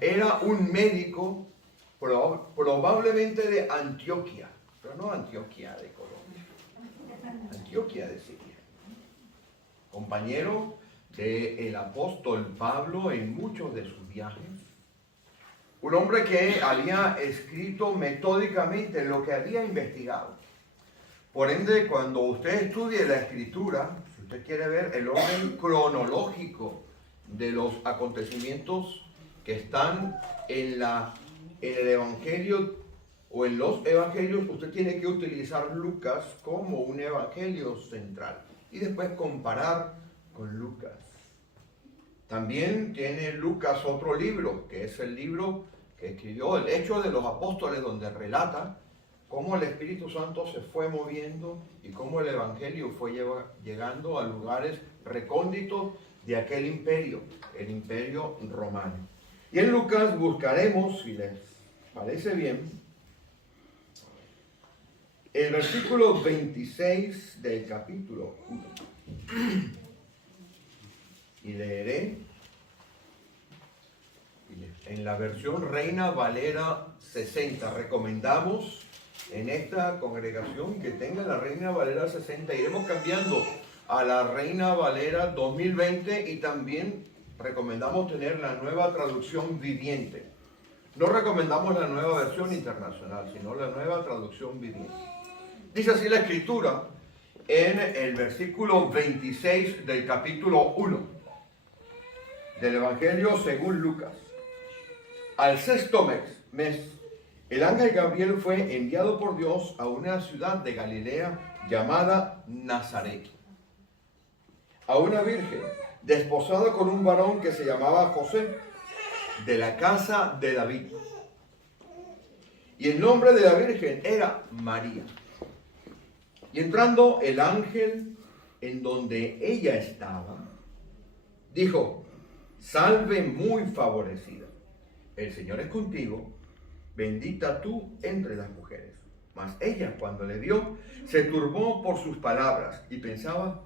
era un médico probablemente de Antioquia, pero no Antioquia de Colombia, Antioquia de Siria. Compañero del apóstol Pablo en muchos de sus viajes. Un hombre que había escrito metódicamente lo que había investigado. Por ende, cuando usted estudie la escritura, si usted quiere ver el orden cronológico de los acontecimientos que están en el Evangelio o en los Evangelios, usted tiene que utilizar Lucas como un evangelio central y después comparar con Lucas. También tiene Lucas otro libro, que es el libro que escribió el Hechos de los Apóstoles, donde relata cómo el Espíritu Santo se fue moviendo y cómo el Evangelio fue llegando a lugares recónditos de aquel imperio, el imperio romano. Y en Lucas buscaremos, si les parece bien, el versículo 26 del capítulo 1. Y leeré en la versión Reina Valera 60. Recomendamos en esta congregación que tenga la Reina Valera 60. Iremos cambiando a la Reina Valera 2020 y también recomendamos tener la nueva traducción viviente. No recomendamos la nueva versión internacional, sino la nueva traducción viviente. Dice así la Escritura en el versículo 26 del capítulo 1 del Evangelio según Lucas. Al sexto mes, el ángel Gabriel fue enviado por Dios a una ciudad de Galilea llamada Nazaret, a una virgen desposada con un varón que se llamaba José, de la casa de David. Y el nombre de la virgen era María. Y entrando el ángel en donde ella estaba, dijo: salve muy favorecida, el Señor es contigo, bendita tú entre las mujeres. Mas ella, cuando le vio, se turbó por sus palabras y pensaba,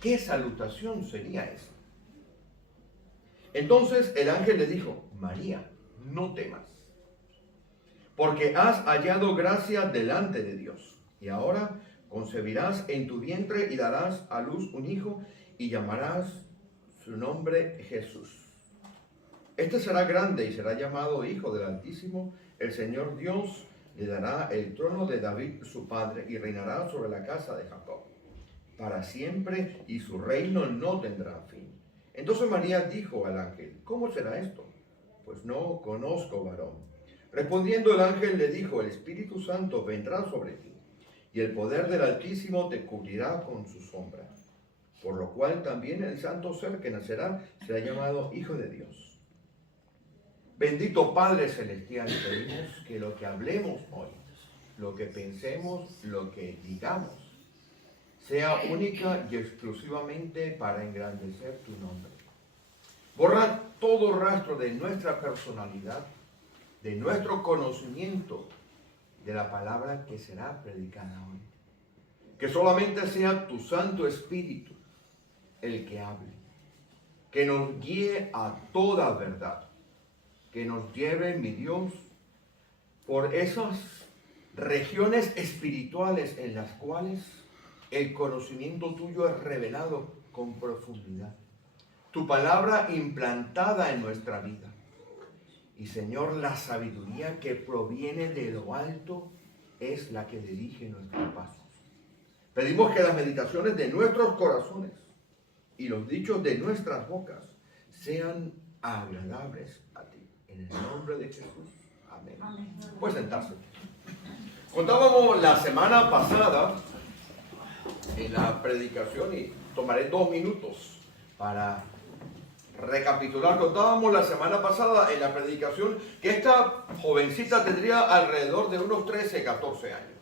¿qué salutación sería esa? Entonces el ángel le dijo: María, no temas, porque has hallado gracia delante de Dios. Y ahora concebirás en tu vientre y darás a luz un hijo y llamarás su nombre Jesús. Este será grande y será llamado Hijo del Altísimo. El Señor Dios le dará el trono de David su padre y reinará sobre la casa de Jacob para siempre, y su reino no tendrá fin. Entonces María dijo al ángel: ¿cómo será esto? Pues no conozco varón. Respondiendo el ángel le dijo: el Espíritu Santo vendrá sobre ti, y el poder del Altísimo te cubrirá con su sombra. Por lo cual también el santo ser que nacerá será llamado Hijo de Dios. Bendito Padre Celestial, pedimos que lo que hablemos hoy, lo que pensemos, lo que digamos, sea única y exclusivamente para engrandecer tu nombre. Borra todo rastro de nuestra personalidad, de nuestro conocimiento de la palabra que será predicada hoy. Que solamente sea tu Santo Espíritu el que hable, que nos guíe a toda verdad, que nos lleve, mi Dios, por esas regiones espirituales en las cuales el conocimiento tuyo es revelado con profundidad. Tu palabra implantada en nuestra vida. Y Señor, la sabiduría que proviene de lo alto es la que dirige nuestros pasos. Pedimos que las meditaciones de nuestros corazones y los dichos de nuestras bocas sean agradables a ti. En el nombre de Jesús. Amén. Pues sentarse. Contábamos la semana pasada en la predicación, y tomaré 2 minutos para recapitular. Contábamos la semana pasada en la predicación que esta jovencita tendría alrededor de unos 13, 14 años.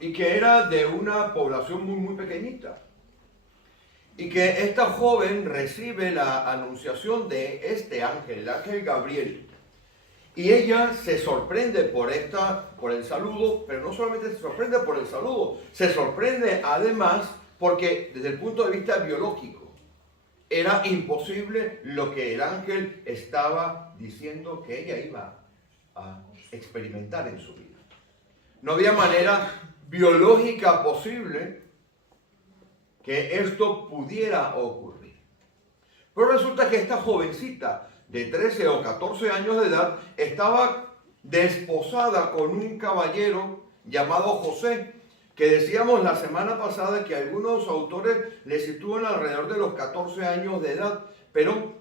Y que era de una población muy, muy pequeñita. Y que esta joven recibe la anunciación de este ángel, el ángel Gabriel. Y ella se sorprende por el saludo, pero no solamente se sorprende por el saludo, se sorprende además porque desde el punto de vista biológico, era imposible lo que el ángel estaba diciendo que ella iba a experimentar en su vida. No había manera biológica posible que esto pudiera ocurrir. Pero resulta que esta jovencita de 13 o 14 años de edad estaba desposada con un caballero llamado José, que decíamos la semana pasada que algunos autores le sitúan alrededor de los 14 años de edad, pero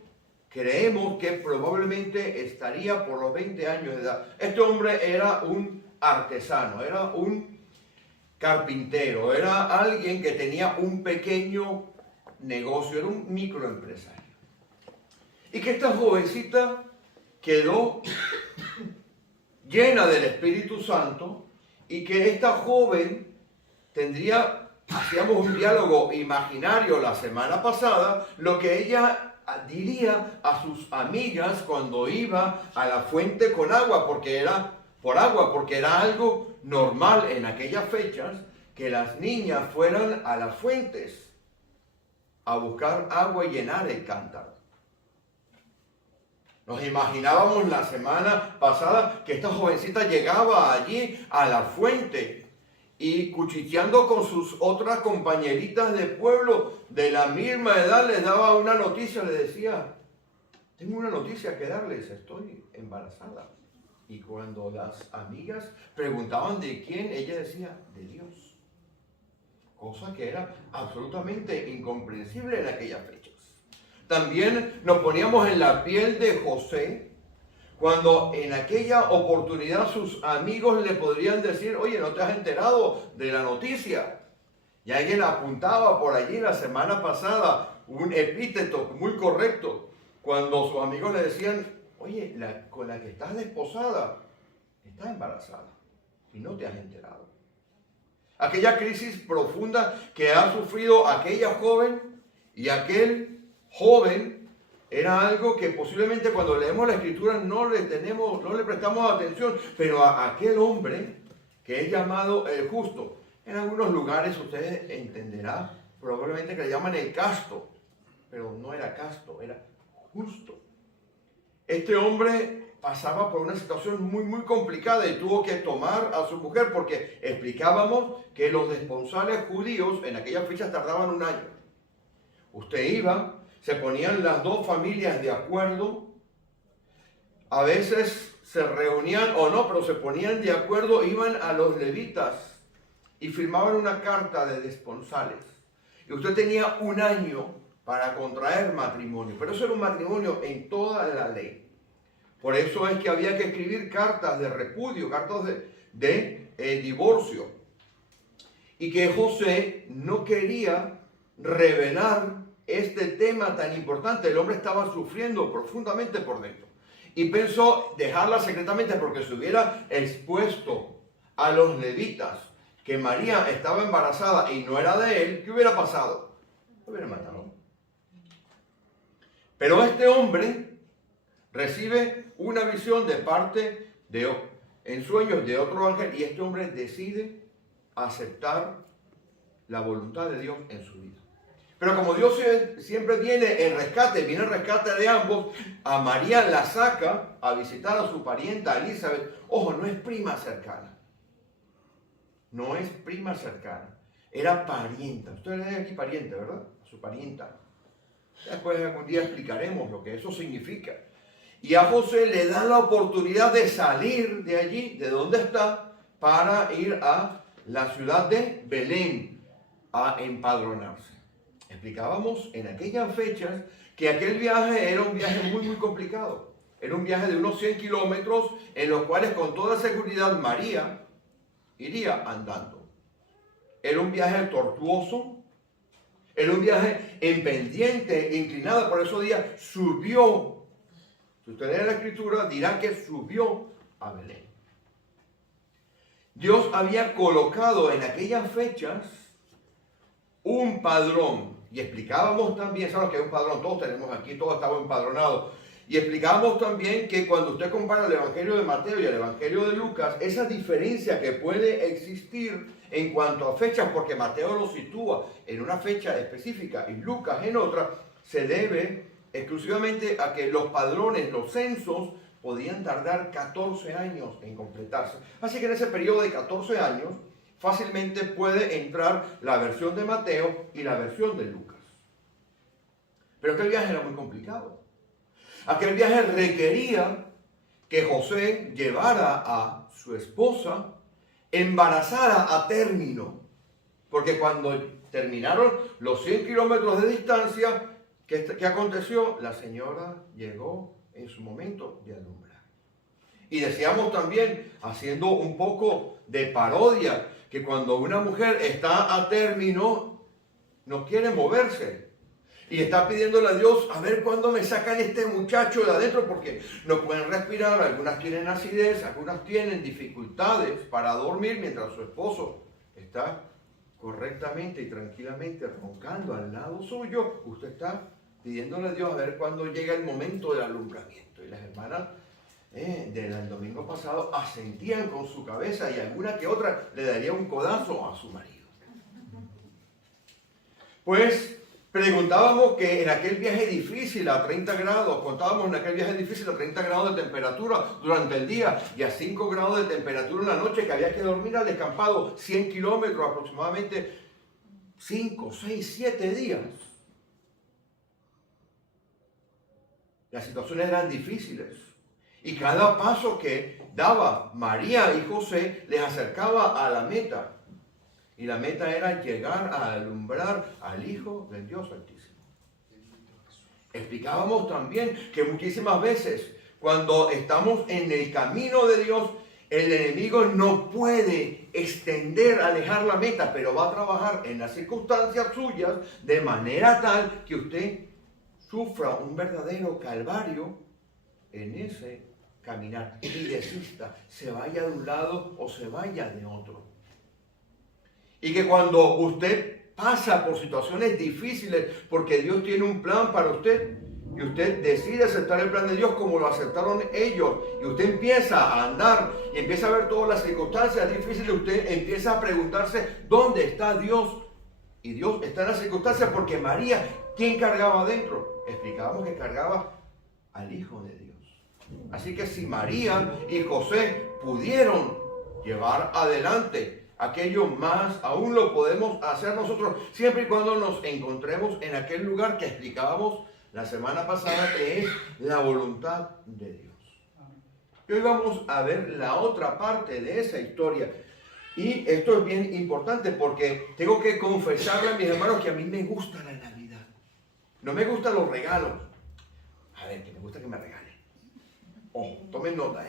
creemos que probablemente estaría por los 20 años de edad. Este hombre era un artesano, era un carpintero, era alguien que tenía un pequeño negocio, era un microempresario. Y que esta jovencita quedó llena del Espíritu Santo y que esta joven hacíamos un diálogo imaginario la semana pasada, lo que ella diría a sus amigas cuando iba a la fuente con agua, porque era algo normal en aquellas fechas que las niñas fueran a las fuentes a buscar agua y llenar el cántaro. Nos imaginábamos la semana pasada que esta jovencita llegaba allí a la fuente y cuchicheando con sus otras compañeritas de pueblo de la misma edad les daba una noticia, le decía, tengo una noticia que darles, estoy embarazada. Y cuando las amigas preguntaban de quién, ella decía, de Dios. Cosa que era absolutamente incomprensible en aquellas fechas. También nos poníamos en la piel de José, cuando en aquella oportunidad sus amigos le podrían decir, oye, ¿no te has enterado de la noticia? Y alguien apuntaba por allí la semana pasada un epíteto muy correcto, cuando sus amigos le decían, oye, con la que estás desposada, está embarazada y no te has enterado. Aquella crisis profunda que ha sufrido aquella joven y aquel joven era algo que posiblemente cuando leemos la Escritura no le prestamos atención, pero a aquel hombre que es llamado el justo, en algunos lugares ustedes entenderán probablemente que le llaman el casto, pero no era casto, era justo. Este hombre pasaba por una situación muy, muy complicada y tuvo que tomar a su mujer porque explicábamos que los desponsales judíos en aquellas fechas tardaban un año. Usted iba, se ponían las dos familias de acuerdo, a veces se reunían o no, pero se ponían de acuerdo, iban a los levitas y firmaban una carta de desponsales. Y usted tenía un año para contraer matrimonio, pero eso era un matrimonio en toda la ley. Por eso es que había que escribir cartas de repudio, cartas de divorcio. Y que José no quería revelar este tema tan importante. El hombre estaba sufriendo profundamente por dentro. Y pensó dejarla secretamente porque se hubiera expuesto a los levitas que María estaba embarazada y no era de él. ¿Qué hubiera pasado? Lo hubiera matado. Pero este hombre recibe una visión de parte en sueños de otro ángel y este hombre decide aceptar la voluntad de Dios en su vida. Pero como Dios siempre viene el rescate de ambos, a María la saca a visitar a su parienta Elizabeth. Ojo, no es prima cercana. No es prima cercana. Era parienta. Ustedes le ven aquí pariente, ¿verdad? A su parienta. Después algún día explicaremos lo que eso significa. Y a José le dan la oportunidad de salir de allí, de donde está, para ir a la ciudad de Belén a empadronarse. Explicábamos en aquellas fechas que aquel viaje era un viaje muy, muy complicado. Era un viaje de unos 100 kilómetros en los cuales con toda seguridad María iría andando. Era un viaje tortuoso, era un viaje en pendiente, inclinada, por esos días subió. Si usted lee la Escritura, dirá que subió a Belén. Dios había colocado en aquellas fechas un padrón. Y explicábamos también, ¿sabes lo que es un padrón? Todos tenemos aquí, todos estamos empadronados. Y explicábamos también que cuando usted compara el Evangelio de Mateo y el Evangelio de Lucas, esa diferencia que puede existir en cuanto a fechas, porque Mateo lo sitúa en una fecha específica y Lucas en otra, se debe exclusivamente a que los padrones, los censos, podían tardar 14 años en completarse. Así que en ese periodo de 14 años, fácilmente puede entrar la versión de Mateo y la versión de Lucas. Pero aquel viaje era muy complicado. Aquel viaje requería que José llevara a su esposa embarazada a término. Porque cuando terminaron los 100 kilómetros de distancia, ¿qué aconteció? La señora llegó en su momento de alumbrar. Y decíamos también, haciendo un poco de parodia, que cuando una mujer está a término, no quiere moverse. Y está pidiéndole a Dios, a ver cuándo me sacan este muchacho de adentro, porque no pueden respirar, algunas tienen acidez, algunas tienen dificultades para dormir mientras su esposo está correctamente y tranquilamente roncando al lado suyo. Usted está pidiéndole a Dios a ver cuándo llega el momento del alumbramiento. Y las hermanas del domingo pasado asentían con su cabeza y alguna que otra le daría un codazo a su marido. Pues preguntábamos que en aquel viaje difícil a 30 grados, contábamos en aquel viaje difícil a 30 grados de temperatura durante el día y a 5 grados de temperatura en la noche, que había que dormir al descampado 100 kilómetros aproximadamente 5, 6, 7 días. Las situaciones eran difíciles y cada paso que daba María y José les acercaba a la meta. Y la meta era llegar a alumbrar al Hijo del Dios Altísimo. Explicábamos también que muchísimas veces cuando estamos en el camino de Dios, el enemigo no puede extender, alejar la meta, pero va a trabajar en las circunstancias suyas de manera tal que usted sufra un verdadero calvario en ese caminar y desista, se vaya de un lado o se vaya de otro. Y que cuando usted pasa por situaciones difíciles, porque Dios tiene un plan para usted, y usted decide aceptar el plan de Dios como lo aceptaron ellos, y usted empieza a andar, y empieza a ver todas las circunstancias difíciles, usted empieza a preguntarse, ¿dónde está Dios? Y Dios está en las circunstancias porque María, ¿quién cargaba adentro? Explicábamos que cargaba al Hijo de Dios. Así que si María y José pudieron llevar adelante aquello, más aún lo podemos hacer nosotros, siempre y cuando nos encontremos en aquel lugar que explicábamos la semana pasada, que es la voluntad de Dios. Y hoy vamos a ver la otra parte de esa historia. Y esto es bien importante porque tengo que confesarle a mis hermanos que a mí me gusta la Navidad. No me gustan los regalos. A ver, que me gusta que me regalen. Ojo, tomen nota,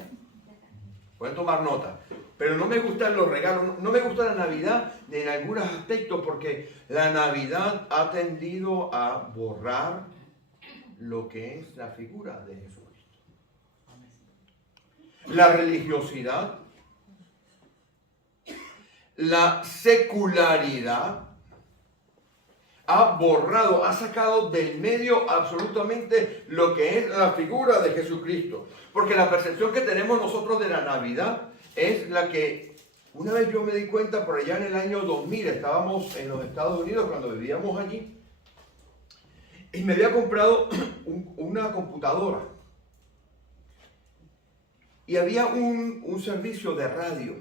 pueden tomar nota. Pero no me gustan los regalos, no me gusta la Navidad en algunos aspectos, porque la Navidad ha tendido a borrar lo que es la figura de Jesucristo. La religiosidad, la secularidad ha borrado, ha sacado del medio absolutamente lo que es la figura de Jesucristo. Porque la percepción que tenemos nosotros de la Navidad es la que una vez yo me di cuenta por allá en el año 2000, estábamos en los Estados Unidos cuando vivíamos allí, y me había comprado una computadora. Y había un servicio de radio.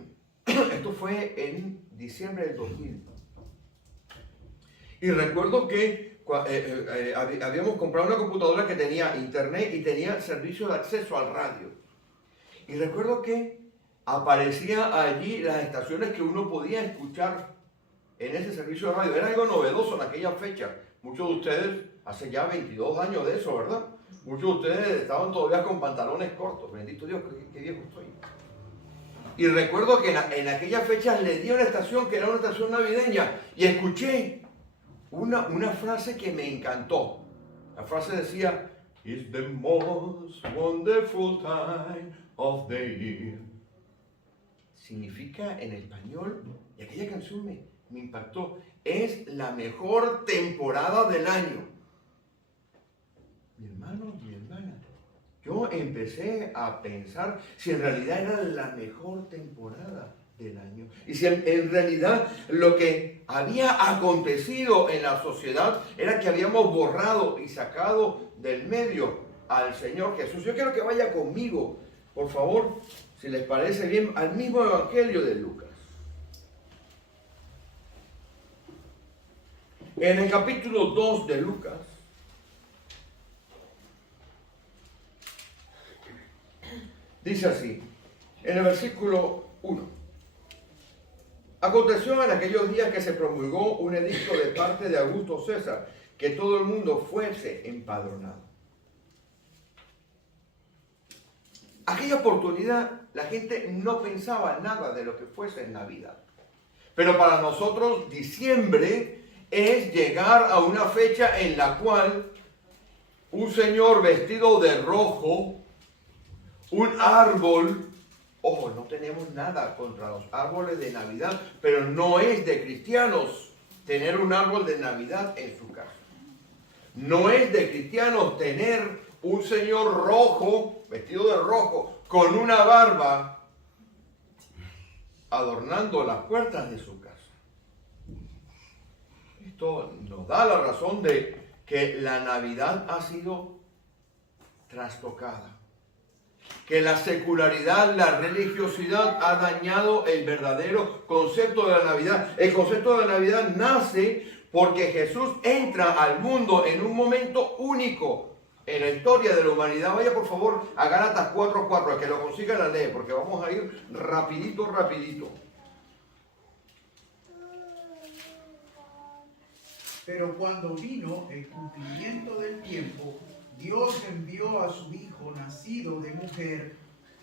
Esto fue en diciembre del 2000. Y recuerdo que habíamos comprado una computadora que tenía internet y tenía servicio de acceso al radio. Y recuerdo que aparecía allí las estaciones que uno podía escuchar en ese servicio de radio. Era algo novedoso en aquella fecha. Muchos de ustedes, hace ya 22 años de eso, ¿verdad? Muchos de ustedes estaban todavía con pantalones cortos. Bendito Dios, qué viejo estoy. Y recuerdo que en aquella fecha le di a una estación que era una estación navideña y escuché una frase que me encantó. La frase decía, "It's the most wonderful time of the year." Significa en español, y aquella canción me impactó, es la mejor temporada del año. Mi hermano, mi hermana, yo empecé a pensar si en realidad era la mejor temporada del año. Y si en realidad lo que había acontecido en la sociedad era que habíamos borrado y sacado del medio al Señor Jesús. Yo quiero que vaya conmigo, por favor, si les parece bien, al mismo Evangelio de Lucas. En el capítulo 2 de Lucas, dice así, en el versículo 1. Aconteció en aquellos días que se promulgó un edicto de parte de Augusto César, que todo el mundo fuese empadronado. Aquella oportunidad la gente no pensaba nada de lo que fuese en Navidad. Pero para nosotros diciembre es llegar a una fecha en la cual un señor vestido de rojo, un árbol, ojo, no tenemos nada contra los árboles de Navidad, pero no es de cristianos tener un árbol de Navidad en su casa. No es de cristianos tener un señor rojo, vestido de rojo, con una barba, adornando las puertas de su casa. Esto nos da la razón de que la Navidad ha sido trastocada. Que la secularidad, la religiosidad ha dañado el verdadero concepto de la Navidad. El concepto de la Navidad nace porque Jesús entra al mundo en un momento único en la historia de la humanidad. Vaya por favor a Gálatas 4:4, que lo consiga la ley, porque vamos a ir rapidito. Pero cuando vino el cumplimiento del tiempo, Dios envió a su Hijo nacido de mujer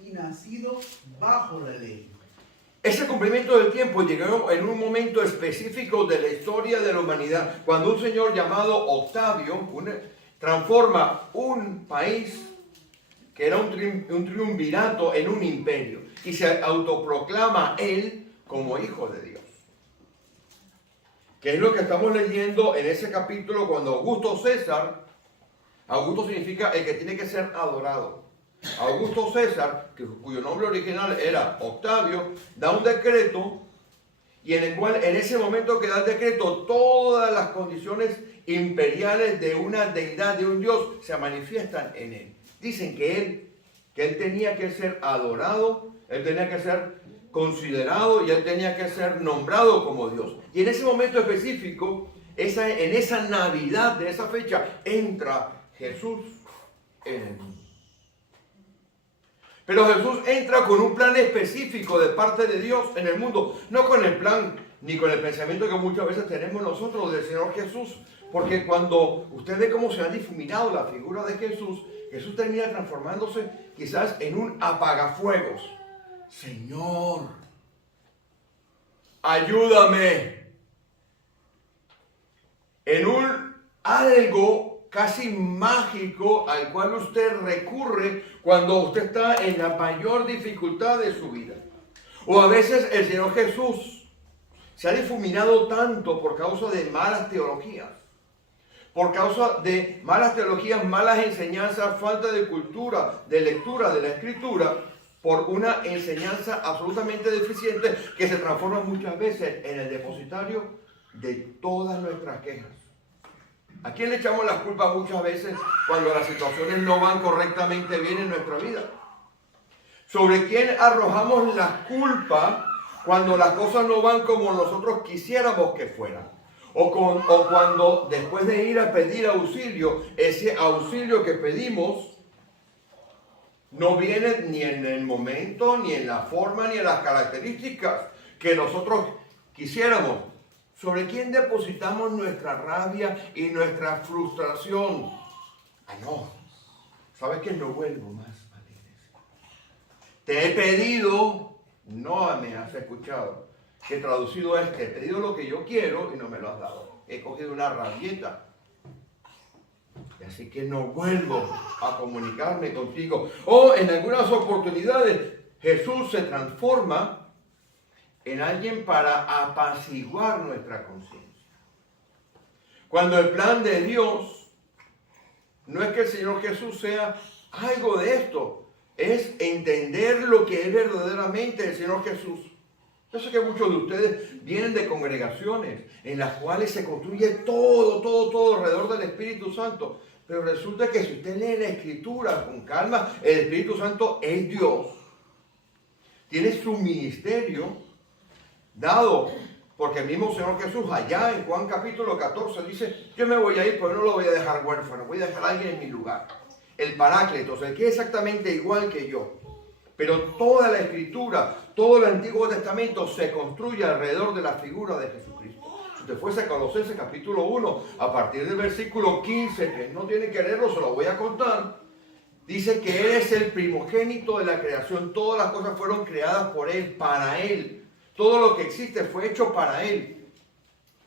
y nacido bajo la ley. Ese cumplimiento del tiempo llegó en un momento específico de la historia de la humanidad, cuando un señor llamado Octavio transforma un país que era un triunvirato en un imperio y se autoproclama él como hijo de Dios. Que es lo que estamos leyendo en ese capítulo cuando Augusto César, Augusto significa el que tiene que ser adorado. Augusto César, cuyo nombre original era Octavio, da un decreto y en el cual en ese momento que da el decreto todas las condiciones imperiales de una deidad, de un Dios, se manifiestan en él. Dicen que él tenía que ser adorado, él tenía que ser considerado y él tenía que ser nombrado como Dios. Y en ese momento específico, en esa Navidad de esa fecha, entra Jesús en el mundo. Pero Jesús entra con un plan específico de parte de Dios en el mundo, no con el plan ni con el pensamiento que muchas veces tenemos nosotros del Señor Jesús, porque cuando usted ve cómo se ha difuminado la figura de Jesús, Jesús termina transformándose quizás en un apagafuegos. Señor, ayúdame. En un algo casi mágico al cual usted recurre cuando usted está en la mayor dificultad de su vida. O a veces el Señor Jesús se ha difuminado tanto por causa de malas teologías. Por causa de malas teologías, malas enseñanzas, falta de cultura, de lectura de la Escritura, por una enseñanza absolutamente deficiente que se transforma muchas veces en el depositario de todas nuestras quejas. ¿A quién le echamos las culpas muchas veces cuando las situaciones no van correctamente bien en nuestra vida? ¿Sobre quién arrojamos la culpa cuando las cosas no van como nosotros quisiéramos que fueran? O cuando después de ir a pedir auxilio, ese auxilio que pedimos no viene ni en el momento, ni en la forma, ni en las características que nosotros quisiéramos. ¿Sobre quién depositamos nuestra rabia y nuestra frustración? Ah, no. ¿Sabes qué? No vuelvo más a la iglesia. Te he pedido, no me has escuchado. Que traducido es, te he pedido lo que yo quiero y no me lo has dado. He cogido una rabieta. Y así que no vuelvo a comunicarme contigo. O en algunas oportunidades Jesús se transforma en alguien para apaciguar nuestra conciencia. Cuando el plan de Dios no es que el Señor Jesús sea algo de esto, es entender lo que es verdaderamente el Señor Jesús. Yo sé que muchos de ustedes vienen de congregaciones en las cuales se construye todo alrededor del Espíritu Santo. Pero resulta que si usted lee la Escritura con calma, el Espíritu Santo es Dios. Tiene su ministerio dado, porque el mismo Señor Jesús allá en Juan capítulo 14 dice, yo me voy a ir, pero no lo voy a dejar huérfano, voy a dejar a alguien en mi lugar. El Paráclitos, el que es exactamente igual que yo. Pero toda la Escritura, todo el Antiguo Testamento se construye alrededor de la figura de Jesucristo. Si usted fuese a Colosenses capítulo 1, a partir del versículo 15, que no tiene que leerlo, se lo voy a contar, dice que Él es el primogénito de la creación. Todas las cosas fueron creadas por Él, para Él. Todo lo que existe fue hecho para Él.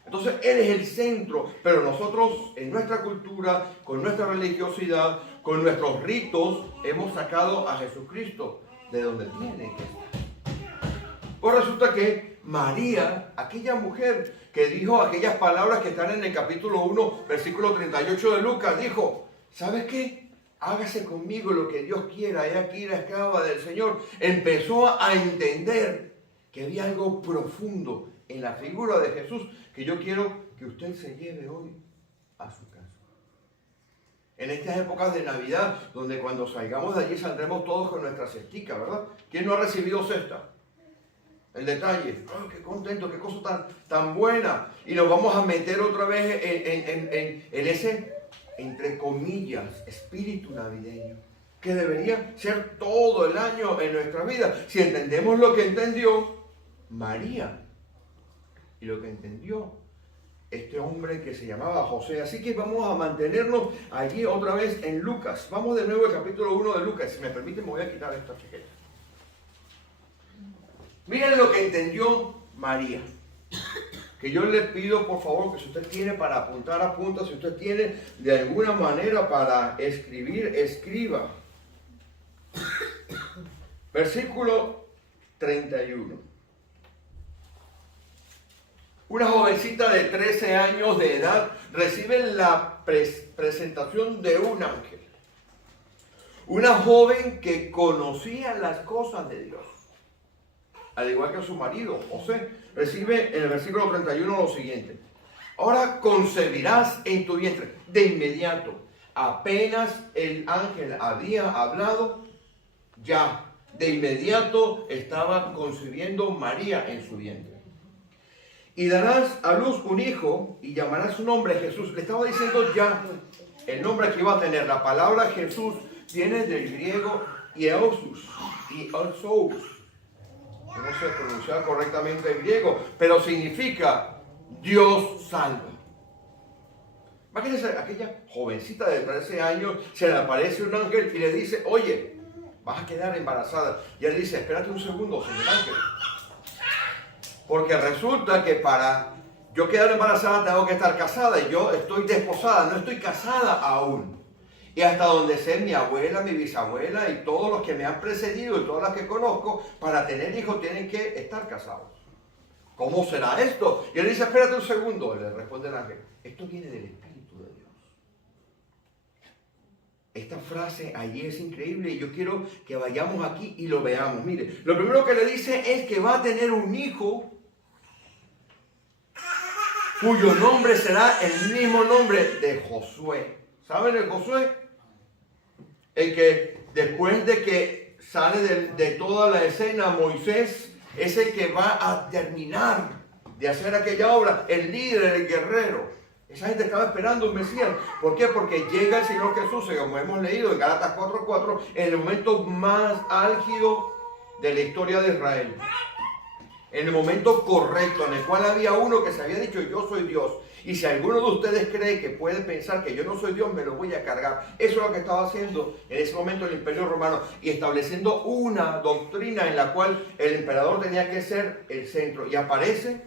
Entonces Él es el centro, pero nosotros en nuestra cultura, con nuestra religiosidad, con nuestros ritos, hemos sacado a Jesucristo de donde tiene que estar. Pues resulta que María, aquella mujer que dijo aquellas palabras que están en el capítulo 1, versículo 38 de Lucas, dijo, ¿sabes qué? Hágase conmigo lo que Dios quiera, he aquí la esclava del Señor. Empezó a entender que había algo profundo en la figura de Jesús que yo quiero que usted se lleve hoy a su casa. En estas épocas de Navidad, donde cuando salgamos de allí saldremos todos con nuestra cestica, ¿verdad? ¿Quién no ha recibido cesta? El detalle, oh, qué contento, qué cosa tan buena. Y nos vamos a meter otra vez en ese, entre comillas, espíritu navideño, que debería ser todo el año en nuestra vida. Si entendemos lo que entendió María y lo que entendió este hombre que se llamaba José. Así que vamos a mantenernos allí otra vez en Lucas. Vamos de nuevo al capítulo 1 de Lucas. Si me permiten, me voy a quitar esta chaqueta. Miren lo que entendió María. Que yo le pido, por favor, que si usted tiene para apuntar, apunta. Si usted tiene de alguna manera para escribir, escriba. Versículo 31. Una jovencita de 13 años de edad recibe la presentación de un ángel. Una joven que conocía las cosas de Dios. Al igual que su marido, José, recibe en el versículo 31 lo siguiente. Ahora concebirás en tu vientre. De inmediato, apenas el ángel había hablado, ya de inmediato estaba concibiendo María en su vientre. Y darás a luz un hijo y llamarás su nombre Jesús. Le estaba diciendo ya el nombre que iba a tener. La palabra Jesús viene del griego Ieosus y Osous. No sé pronunciar correctamente el griego, pero significa Dios salva. Imagínense, aquella jovencita de 13 años, se le aparece un ángel y le dice, oye, vas a quedar embarazada. Y él dice, espérate un segundo, señor ángel. Porque resulta que para yo quedar embarazada tengo que estar casada y yo estoy desposada, no estoy casada aún. Y hasta donde sé, mi abuela, mi bisabuela y todos los que me han precedido y todas las que conozco, para tener hijos tienen que estar casados. ¿Cómo será esto? Y él dice, espérate un segundo, le responde el ángel. Esto viene del Espíritu de Dios. Esta frase allí es increíble y yo quiero que vayamos aquí y lo veamos. Mire, lo primero que le dice es que va a tener un hijo cuyo nombre será el mismo nombre de Josué. ¿Saben el Josué? El que después de que sale de toda la escena, Moisés es el que va a terminar de hacer aquella obra, el líder, el guerrero. Esa gente estaba esperando un Mesías. ¿Por qué? Porque llega el Señor Jesús, como hemos leído en Gálatas 4:4, en el momento más álgido de la historia de Israel. En el momento correcto, en el cual había uno que se había dicho, yo soy Dios. Y si alguno de ustedes cree que puede pensar que yo no soy Dios, me lo voy a cargar. Eso es lo que estaba haciendo en ese momento el Imperio Romano. Y estableciendo una doctrina en la cual el emperador tenía que ser el centro. Y aparece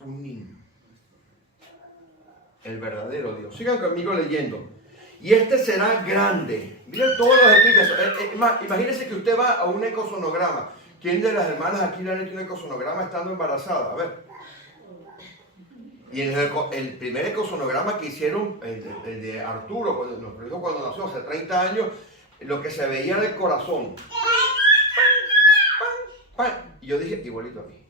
un niño. El verdadero Dios. Sigan conmigo leyendo. Y este será grande. Miren todos los epítetos. Imagínense que usted va a un ecosonograma. ¿Quién de las hermanas aquí le han hecho un ecosonograma estando embarazada? A ver. Y el primer ecosonograma que hicieron, el de Arturo, cuando nació hace 30 años, lo que se veía del corazón. Y yo dije, igualito a mí.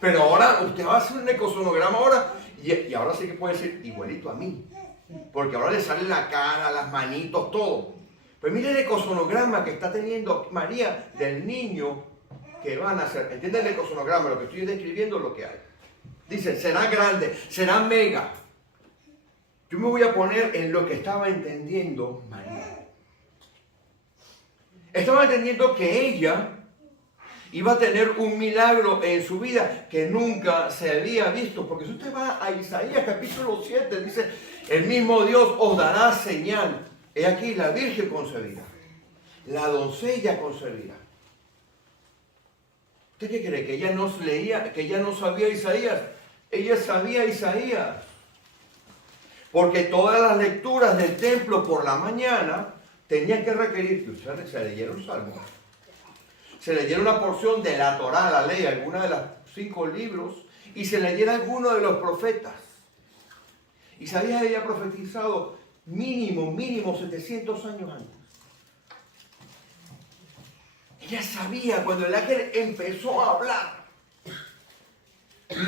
Pero ahora usted va a hacer un ecosonograma ahora y ahora sí que puede decir igualito a mí. Porque ahora le sale la cara, las manitos, todo. Pues mire el ecosonograma que está teniendo María del niño que van a hacer. ¿Entiende el ecosonograma? Lo que estoy describiendo es lo que hay. Dice, será grande, será mega. Yo me voy a poner en lo que estaba entendiendo María. Estaba entendiendo que ella iba a tener un milagro en su vida que nunca se había visto. Porque si usted va a Isaías capítulo 7, dice, el mismo Dios os dará señal. He aquí la virgen concebirá, la doncella concebirá. ¿Usted qué cree? ¿Que ella no leía, que ella no sabía Isaías? Ella sabía Isaías. Porque todas las lecturas del templo por la mañana tenían que requerir que usted se leyera un salmo, se leyera una porción de la Torá, la ley, alguna de los 5 libros, y se leyera alguno de los profetas. Isaías había profetizado mínimo 700 años antes. Ella sabía cuando el ángel empezó a hablar,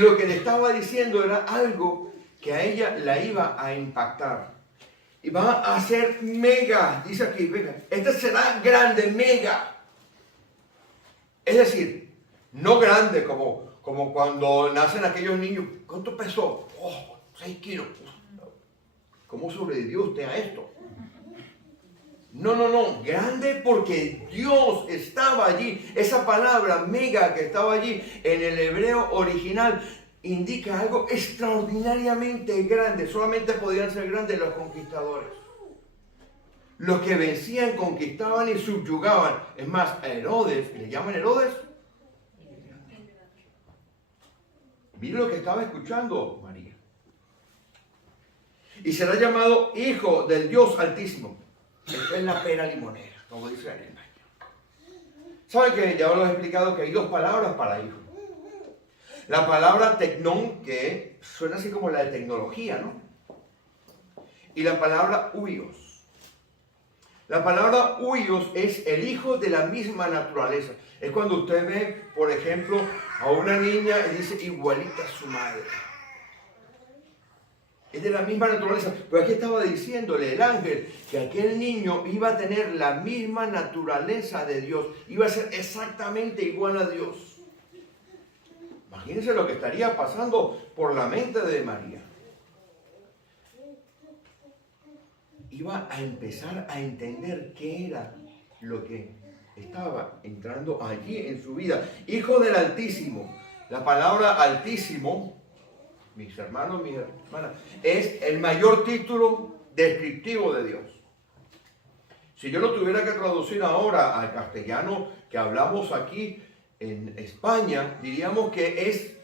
lo que le estaba diciendo era algo que a ella la iba a impactar. Y va a ser mega, dice aquí, venga, este será grande, mega. Es decir, no grande como cuando nacen aquellos niños. ¿Cuánto pesó? 6 kilos. ¿Cómo sobrevivió usted a esto? No, grande porque Dios estaba allí. Esa palabra mega que estaba allí en el hebreo original indica algo extraordinariamente grande. Solamente podían ser grandes los conquistadores. Los que vencían, conquistaban y subyugaban. Es más, a Herodes, ¿le llaman Herodes? Mire lo que estaba escuchando María. Y será llamado Hijo del Dios Altísimo. Esto es la pera limonera, como dice en España. ¿Saben que ya os he explicado que hay 2 palabras para hijo? La palabra tecnón, que suena así como la de tecnología, ¿no? Y la palabra huios. La palabra huios es el hijo de la misma naturaleza. Es cuando usted ve, por ejemplo, a una niña y dice igualita a su madre. Es de la misma naturaleza. Pero aquí estaba diciéndole el ángel que aquel niño iba a tener la misma naturaleza de Dios. Iba a ser exactamente igual a Dios. Imagínense lo que estaría pasando por la mente de María. Iba a empezar a entender qué era lo que estaba entrando allí en su vida. Hijo del Altísimo. La palabra Altísimo, mis hermanos, mis hermanas, es el mayor título descriptivo de Dios. Si yo lo tuviera que traducir ahora al castellano que hablamos aquí en España, diríamos que es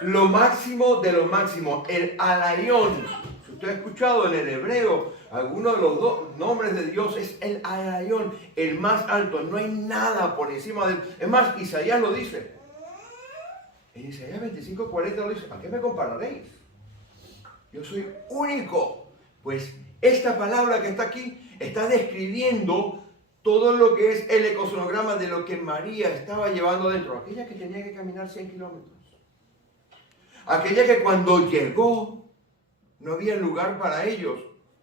lo máximo de lo máximo, el Alayón. Si usted ha escuchado en el hebreo, alguno de los 2 nombres de Dios es el Alayón, el más alto. No hay nada por encima de él. Es más, Isaías lo dice. En Isaías 25:40 lo dice, ¿a qué me compararéis? Yo soy único. Pues esta palabra que está aquí está describiendo todo lo que es el ecosonograma de lo que María estaba llevando dentro. Aquella que tenía que caminar 100 kilómetros. Aquella que cuando llegó no había lugar para ellos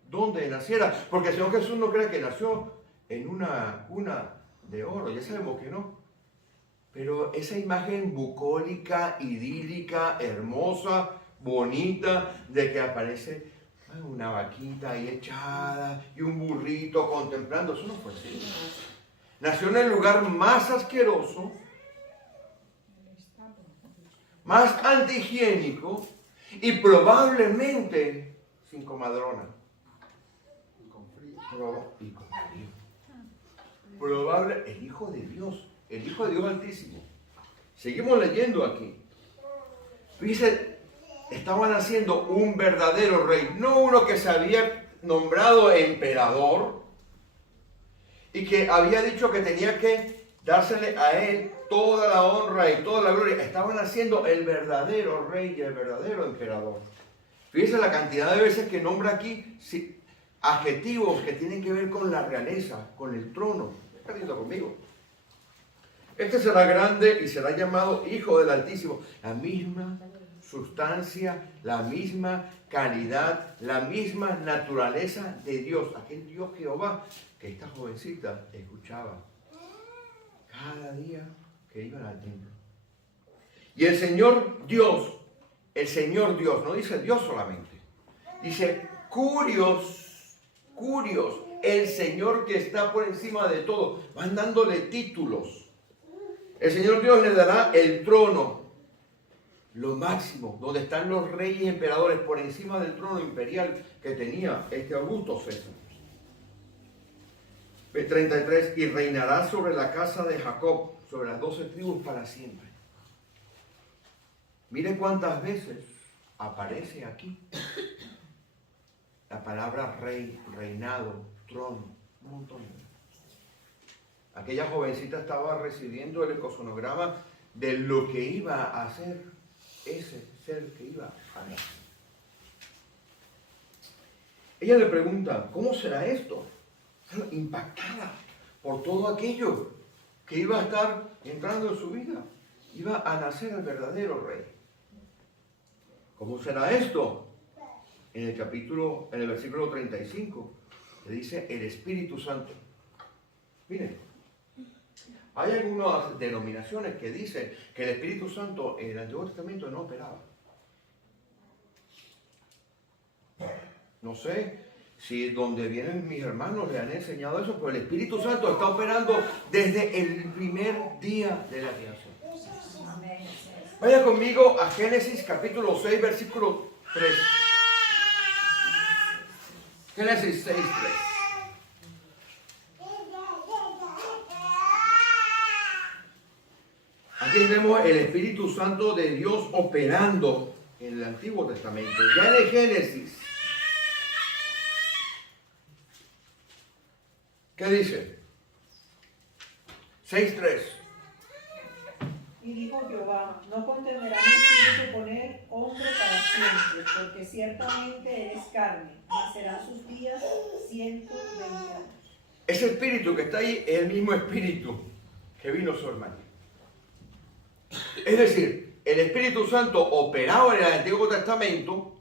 donde naciera. Porque el Señor Jesús no cree que nació en una cuna de oro. Ya sabemos que no. Pero esa imagen bucólica, idílica, hermosa, bonita, de que aparece una vaquita ahí echada y un burrito contemplando, eso no fue así. Nació en el lugar más asqueroso, más antihigiénico y probablemente sin comadrona. Y con frío. Probable, el Hijo de Dios. El Hijo de Dios Altísimo. Seguimos leyendo aquí. Dice, estaban haciendo un verdadero rey, no uno que se había nombrado emperador y que había dicho que tenía que dársele a él toda la honra y toda la gloria. Estaban haciendo el verdadero rey y el verdadero emperador. Fíjense la cantidad de veces que nombra aquí adjetivos que tienen que ver con la realeza, con el trono. ¿Está viendo conmigo? Este será grande y será llamado Hijo del Altísimo. La misma sustancia, la misma calidad, la misma naturaleza de Dios. Aquel Dios Jehová que esta jovencita escuchaba cada día que iban al templo. Y el Señor Dios, no dice Dios solamente, dice Curios, el Señor que está por encima de todo. Van dándole títulos. El Señor Dios le dará el trono, lo máximo, donde están los reyes y emperadores, por encima del trono imperial que tenía este Augusto César. 33, y reinará sobre la casa de Jacob, sobre las 12 tribus para siempre. Mire cuántas veces aparece aquí la palabra rey, reinado, trono, un montón. Aquella jovencita estaba recibiendo el ecosonograma de lo que iba a hacer ese ser que iba a nacer. Ella le pregunta, ¿cómo será esto? Impactada por todo aquello que iba a estar entrando en su vida. Iba a nacer el verdadero rey. ¿Cómo será esto? En el versículo 35, le dice el Espíritu Santo. Miren, hay algunas denominaciones que dicen que el Espíritu Santo en el Antiguo Testamento no operaba. No sé si donde vienen mis hermanos le han enseñado eso, pero el Espíritu Santo está operando desde el primer día de la creación. Vaya conmigo a Génesis capítulo 6, versículo 3. Génesis 6, 3. Aquí vemos el Espíritu Santo de Dios operando en el Antiguo Testamento. Ya en el Génesis, ¿qué dice? 6:3. Y dijo Jehová, no contenderá mi espíritu poner hombre para siempre, porque ciertamente eres carne, mas serán sus días 120 años. Ese espíritu que está ahí es el mismo espíritu que vino sobre María. Es decir, el Espíritu Santo operaba en el Antiguo Testamento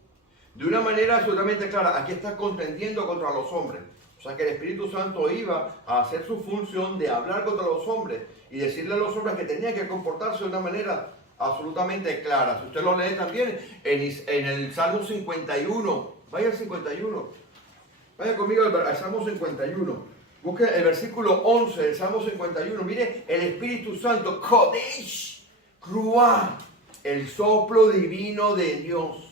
de una manera absolutamente clara. Aquí está contendiendo contra los hombres. O sea que el Espíritu Santo iba a hacer su función de hablar contra los hombres y decirle a los hombres que tenían que comportarse de una manera absolutamente clara. Si usted lo lee también en el Salmo 51, vaya al 51, vaya conmigo al Salmo 51. Busque el versículo 11 del Salmo 51. Mire el Espíritu Santo, Kodesh, Ruah, el soplo divino de Dios.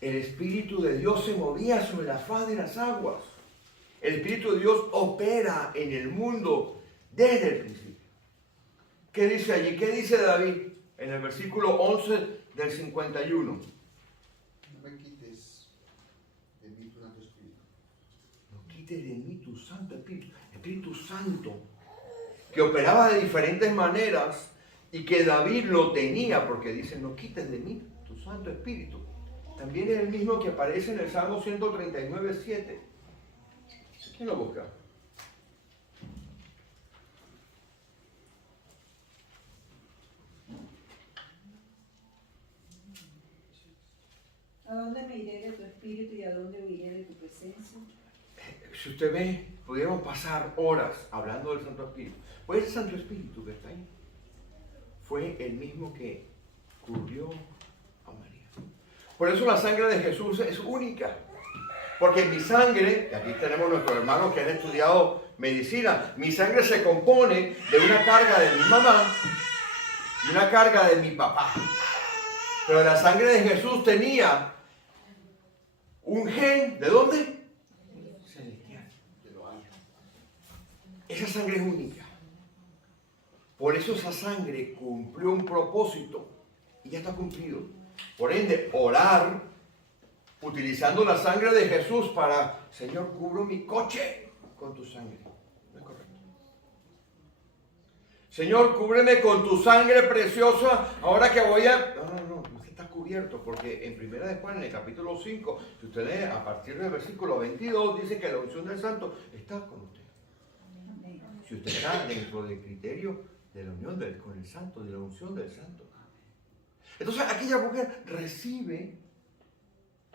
El Espíritu de Dios se movía sobre la faz de las aguas. El Espíritu de Dios opera en el mundo desde el principio. ¿Qué dice allí? ¿Qué dice David en el versículo 11 del 51? No me quites de mí tu Santo Espíritu. No quites de mí tu Santo Espíritu. Espíritu Santo, que operaba de diferentes maneras y que David lo tenía, porque dice, no quites de mí tu Santo Espíritu. También es el mismo que aparece en el Salmo 139, 7. ¿Quién lo busca? ¿A dónde me iré de tu espíritu y a dónde huiré de tu presencia? Si usted ve, podríamos pasar horas hablando del Santo Espíritu. Pues ese Santo Espíritu que está ahí fue el mismo que cubrió a María. Por eso la sangre de Jesús es única. Porque mi sangre, y aquí tenemos nuestros hermanos que han estudiado medicina, mi sangre se compone de una carga de mi mamá y una carga de mi papá. Pero la sangre de Jesús tenía un gen, ¿de dónde? Celestial. Esa sangre es única. Por eso esa sangre cumplió un propósito y ya está cumplido. Por ende, orar utilizando la sangre de Jesús para, Señor, cubro mi coche con tu sangre. No es correcto. Señor, cúbreme con tu sangre preciosa ahora que voy a... No, usted está cubierto porque en 1 de Juan, en el capítulo 5, si usted lee a partir del versículo 22, dice que la unción del Santo está con usted. Si si usted está dentro del criterio de la unión con el santo, de la unción del santo. Entonces aquella mujer recibe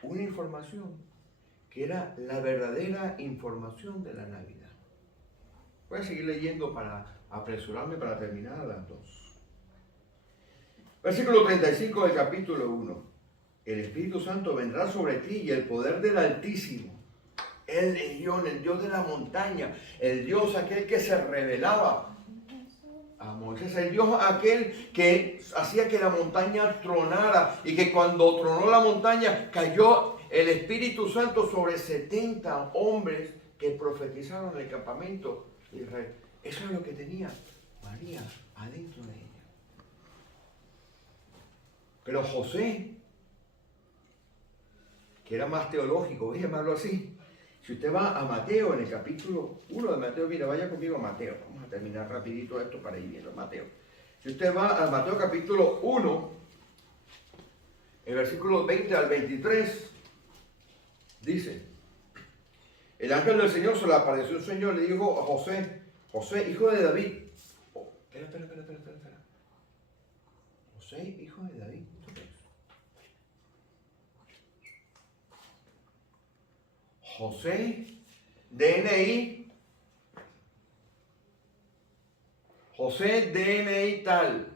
una información que era la verdadera información de la Navidad. Voy a seguir leyendo para apresurarme para terminar a las 2. Versículo 35 del capítulo 1. El Espíritu Santo vendrá sobre ti y el poder del Altísimo, el Elión, el Dios de la montaña, el Dios aquel que se revelaba a Moisés, el Dios aquel que hacía que la montaña tronara y que cuando tronó la montaña cayó el Espíritu Santo sobre 70 hombres que profetizaron en el campamento de Israel. Eso es lo que tenía María adentro de ella. Pero José, que era más teológico, voy a llamarlo así. Si usted va a Mateo, en el capítulo 1 de Mateo, mira, vaya conmigo a Mateo. Vamos a terminar rapidito esto para ir viendo Mateo. Si usted va a Mateo capítulo 1, el versículo 20 al 23, dice: el ángel del Señor se le apareció un Señor y le dijo a José, José, hijo de David. Oh, espera. José, hijo de David. José, DNI. José, DNI tal.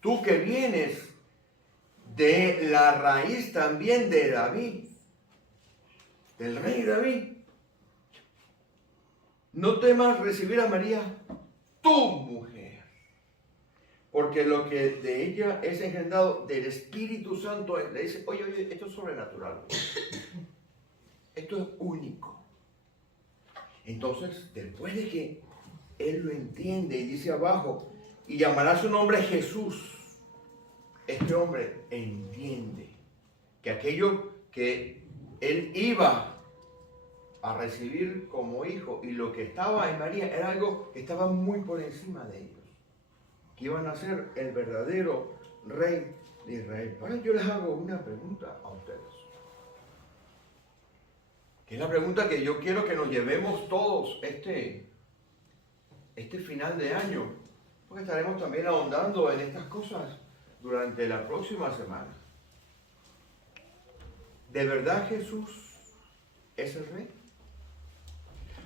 Tú que vienes de la raíz también de David, del rey David, no temas recibir a María, tu mujer, porque lo que de ella es engendrado del Espíritu Santo, le dice, oye, esto es sobrenatural, esto es único. Entonces, después de que él lo entiende y dice abajo, y llamará su nombre Jesús, este hombre entiende que aquello que él iba a recibir como hijo y lo que estaba en María era algo que estaba muy por encima de ellos, que iban a ser el verdadero rey de Israel. Ahora yo les hago una pregunta a ustedes, que es la pregunta que yo quiero que nos llevemos todos este final de año, porque estaremos también ahondando en estas cosas durante la próxima semana. ¿De verdad Jesús es el rey?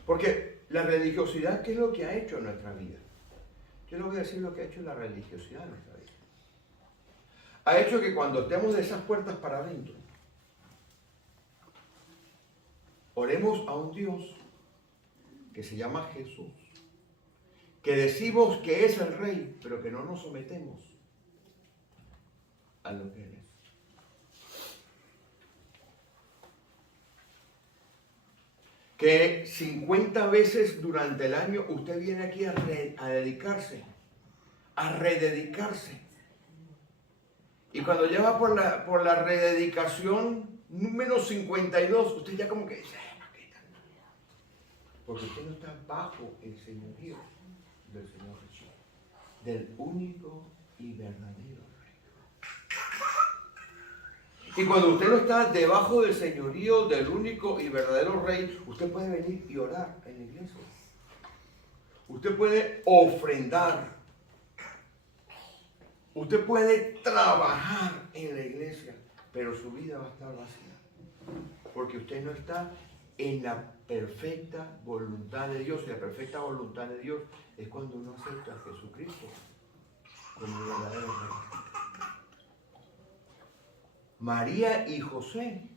Porque la religiosidad, ¿qué es lo que ha hecho en nuestra vida? Yo les voy a decir lo que ha hecho la religiosidad en nuestra vida. Ha hecho que cuando estemos de esas puertas para adentro, oremos a un Dios que se llama Jesús, que decimos que es el rey, pero que no nos sometemos a lo que él es. Que 50 veces durante el año usted viene aquí a dedicarse, a rededicarse. Y cuando ya va por la rededicación número 52, usted ya como que dice, porque usted no está bajo el señorío del Señor Jesús, del único y verdadero Rey. Y cuando usted no está debajo del señorío del único y verdadero Rey, usted puede venir y orar en la iglesia. Usted puede ofrendar. Usted puede trabajar en la iglesia, pero su vida va a estar vacía, porque usted no está en la perfecta voluntad de Dios. Y la perfecta voluntad de Dios es cuando uno acepta a Jesucristo como el verdadero Rey. María y José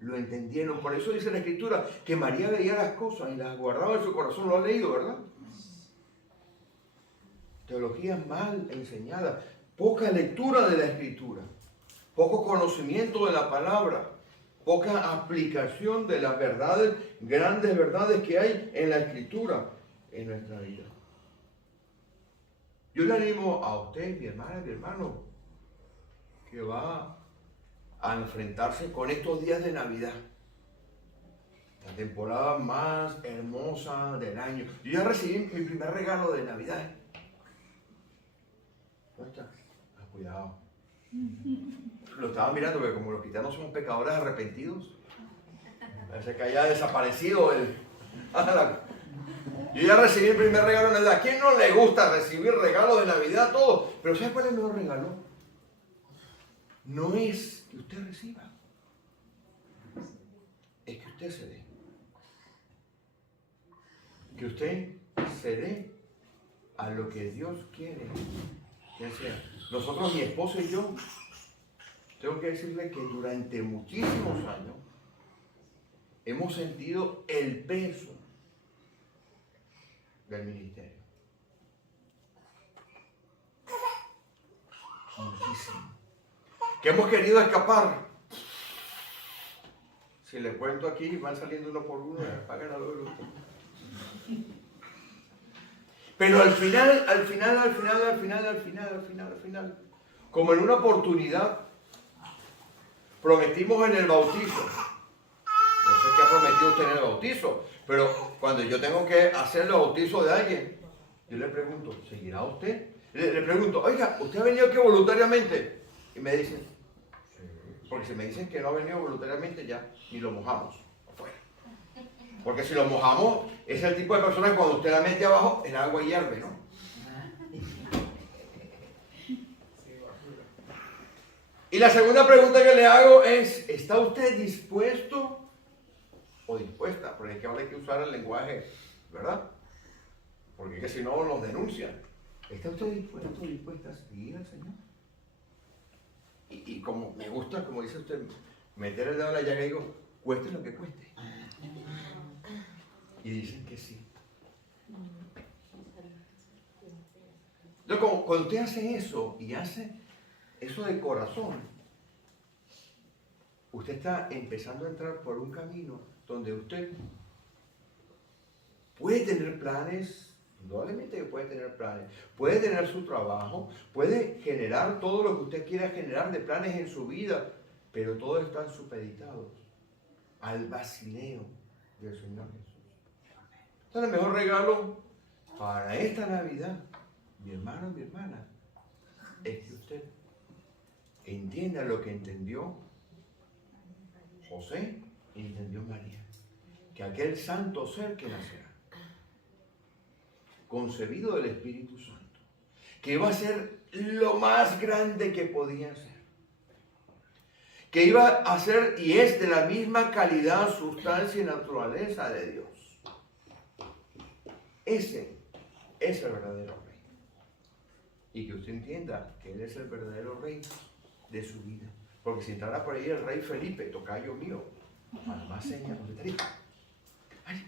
lo entendieron. Por eso dice la Escritura que María veía las cosas y las guardaba en su corazón. Lo ha leído, ¿verdad? Teología mal enseñada, poca lectura de la Escritura, poco conocimiento de la palabra, poca aplicación de las verdades, grandes verdades que hay en la Escritura en nuestra vida. Yo le animo a usted, mi hermana, mi hermano, que va a enfrentarse con estos días de Navidad, la temporada más hermosa del año. Yo ya recibí mi primer regalo de Navidad. ¿Dónde está? Cuidado. Lo estaba mirando porque como los cristianos somos pecadores arrepentidos, parece que haya desaparecido Yo ya recibí el primer regalo de Navidad. ¿A quién no le gusta recibir regalos de Navidad? Todo. Pero ¿sabe cuál es el mejor regalo? No es que usted reciba, es que usted se dé. Que usted se dé a lo que Dios quiere que sea. Nosotros, mi esposo y yo, tengo que decirle que durante muchísimos años hemos sentido el peso del ministerio. Muchísimo. Que hemos querido escapar. Si les cuento aquí, van saliendo uno por uno, pagan a los otros. Pero al final, como en una oportunidad, prometimos en el bautizo. No sé qué ha prometido usted en el bautizo, pero cuando yo tengo que hacer el bautizo de alguien, yo le pregunto, ¿seguirá usted? Le pregunto, oiga, ¿usted ha venido aquí voluntariamente? Y me dicen, sí. Porque si me dicen que no ha venido voluntariamente, ya ni lo mojamos afuera. Porque si lo mojamos, es el tipo de persona que cuando usted la mete abajo, el agua hierve, ¿no? Y la segunda pregunta que le hago es, ¿está usted dispuesto o dispuesta? Porque es que ahora hay que usar el lenguaje, ¿verdad? Porque es que si no nos denuncian. ¿Está usted dispuesto o dispuesta a seguir al Señor? Y como me gusta, como dice usted, meter el dedo en la llaga y digo, cueste lo que cueste. Y dicen que sí. Entonces, cuando usted hace eso y hace eso de corazón, usted está empezando a entrar por un camino donde usted puede tener planes, indudablemente que puede tener planes, puede tener su trabajo, puede generar todo lo que usted quiera generar de planes en su vida, pero todos están supeditados al basileo del Señor Jesús. Entonces, el mejor regalo para esta Navidad, mi hermano y mi hermana, es que usted entienda lo que entendió José y entendió María, que aquel santo ser que nacerá, concebido del Espíritu Santo, que iba a ser lo más grande que podía ser, que iba a ser y es de la misma calidad, sustancia y naturaleza de Dios. Ese es el verdadero rey. Y que usted entienda que Él es el verdadero rey de su vida. Porque si entrara por ahí el rey Felipe, tocayo mío, para más señas, ¿dónde estaría? Ay,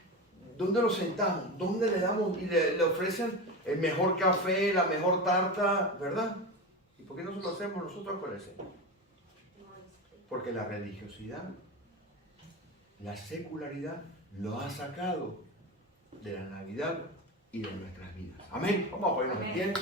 ¿dónde lo sentamos? ¿Dónde le damos? Y le ofrecen el mejor café, la mejor tarta, ¿verdad? ¿Y por qué no lo hacemos nosotros con el Señor? Porque la religiosidad, la secularidad, lo ha sacado de la Navidad y de nuestras vidas. Amén. Vamos a ponernos en pie.